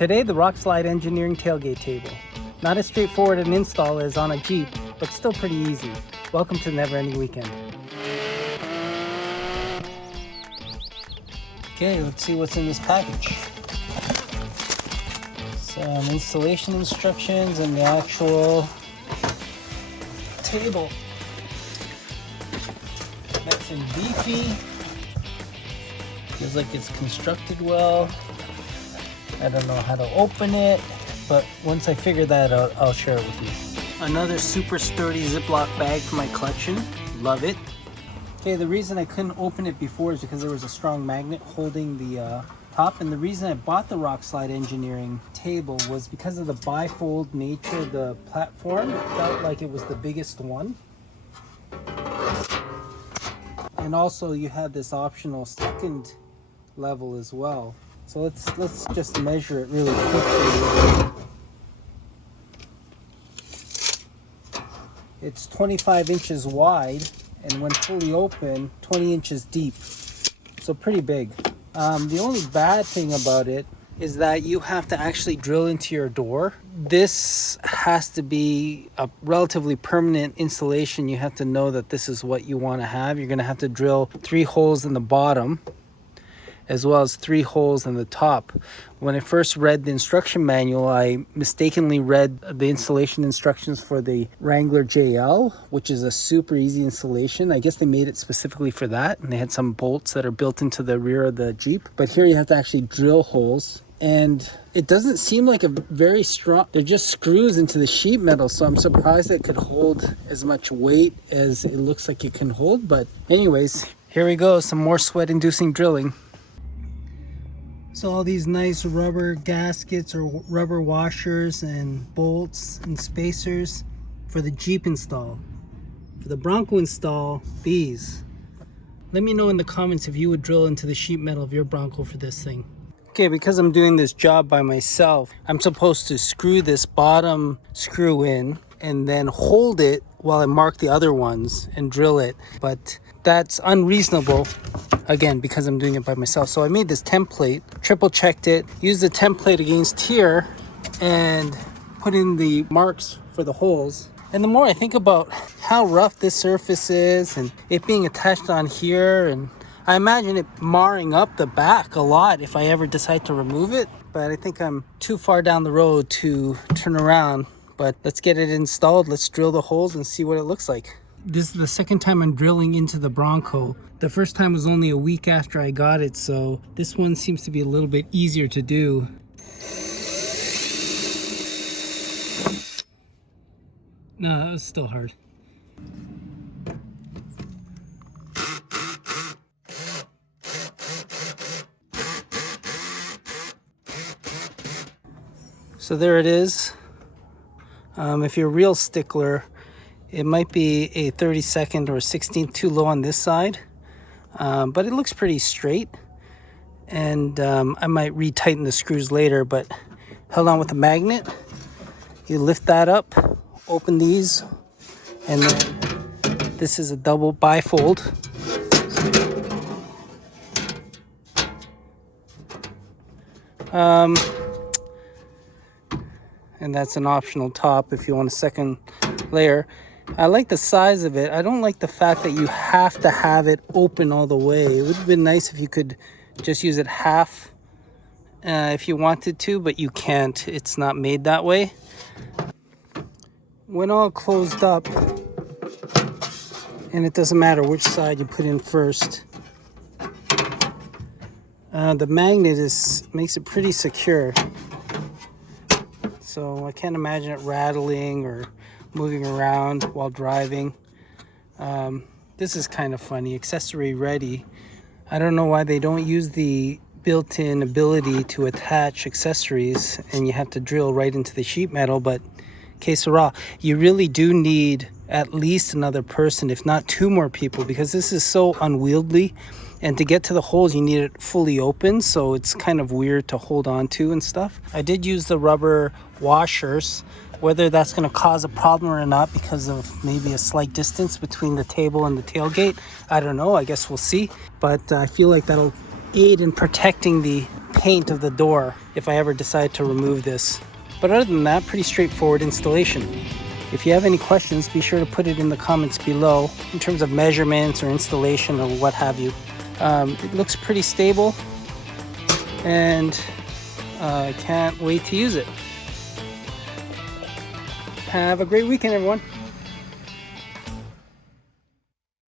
Today, the Rock Slide Engineering tailgate table. Not as straightforward an install as on a Jeep, but still pretty easy. Welcome to Never Ending Weekend. Okay, let's see what's in this package. Some installation instructions and the actual table. Nice and beefy. Feels like it's constructed well. I don't know how to open it, but once I figure that out, I'll share it with you. Another super sturdy Ziploc bag for my collection. Love it. Okay, the reason I couldn't open it before is because there was a strong magnet holding the top, and the reason I bought the Rock Slide Engineering table was because of the bifold nature of the platform. It felt like it was the biggest one. And also you have this optional second level as well. So let's just measure it really quickly. It's 25 inches wide, and when fully open, 20 inches deep. So pretty big. The only bad thing about it is that you have to actually drill into your door. This has to be a relatively permanent installation. You have to know that this is what you want to have. You're going to have to drill 3 holes in the bottom, as well as 3 holes in the top. When I first read the instruction manual, I mistakenly read the installation instructions for the Wrangler JL, which is a super easy installation. I guess they made it specifically for that, and they had some bolts that are built into the rear of the Jeep. But here you have to actually drill holes, and it doesn't seem like a very strong, they're just screws into the sheet metal, so I'm surprised it could hold as much weight as it looks like it can hold. But anyways, here we go, some more sweat-inducing drilling. So all these nice rubber gaskets or rubber washers and bolts and spacers for the Jeep install. For the Bronco install, these. Let me know in the comments if you would drill into the sheet metal of your Bronco for this thing. Okay, because I'm doing this job by myself, I'm supposed to screw this bottom screw in and then hold it while I mark the other ones and drill it. But that's unreasonable, again, because I'm doing it by myself. So I made this template, triple checked it, used the template against here, and put in the marks for the holes. And the more I think about how rough this surface is and it being attached on here, and I imagine it marring up the back a lot if I ever decide to remove it. But I think I'm too far down the road to turn around. But let's get it installed. Let's drill the holes and see what it looks like. This is the second time I'm drilling into the Bronco. The first time was only a week after I got it, so this one seems to be a little bit easier to do. No, that was still hard. So there it is. If you're a real stickler, it might be a 32nd or 16th too low on this side, but it looks pretty straight. And I might retighten the screws later, but held on with a magnet. You lift that up, open these, and then this is a double bifold. And that's an optional top if you want a second layer. I like the size of it. I don't like the fact that you have to have it open all the way. It would have been nice if you could just use it half if you wanted to, but you can't. It's not made that way. When all closed up, and it doesn't matter which side you put in first, the magnet makes it pretty secure. So I can't imagine it rattling or moving around while driving. This is kind of funny. Accessory Ready. I don't know why they don't use the built-in ability to attach accessories and you have to drill right into the sheet metal, but que sera. You really do need at least another person, if not 2 more people, because this is so unwieldy. And to get to the holes, you need it fully open, so it's kind of weird to hold on to and stuff. I did use the rubber washers. Whether that's going to cause a problem or not because of maybe a slight distance between the table and the tailgate, I don't know. I guess we'll see. But I feel like that'll aid in protecting the paint of the door if I ever decide to remove this. But other than that, pretty straightforward installation. If you have any questions, be sure to put it in the comments below in terms of measurements or installation or what have you. It looks pretty stable, and I can't wait to use it. Have a great weekend, everyone.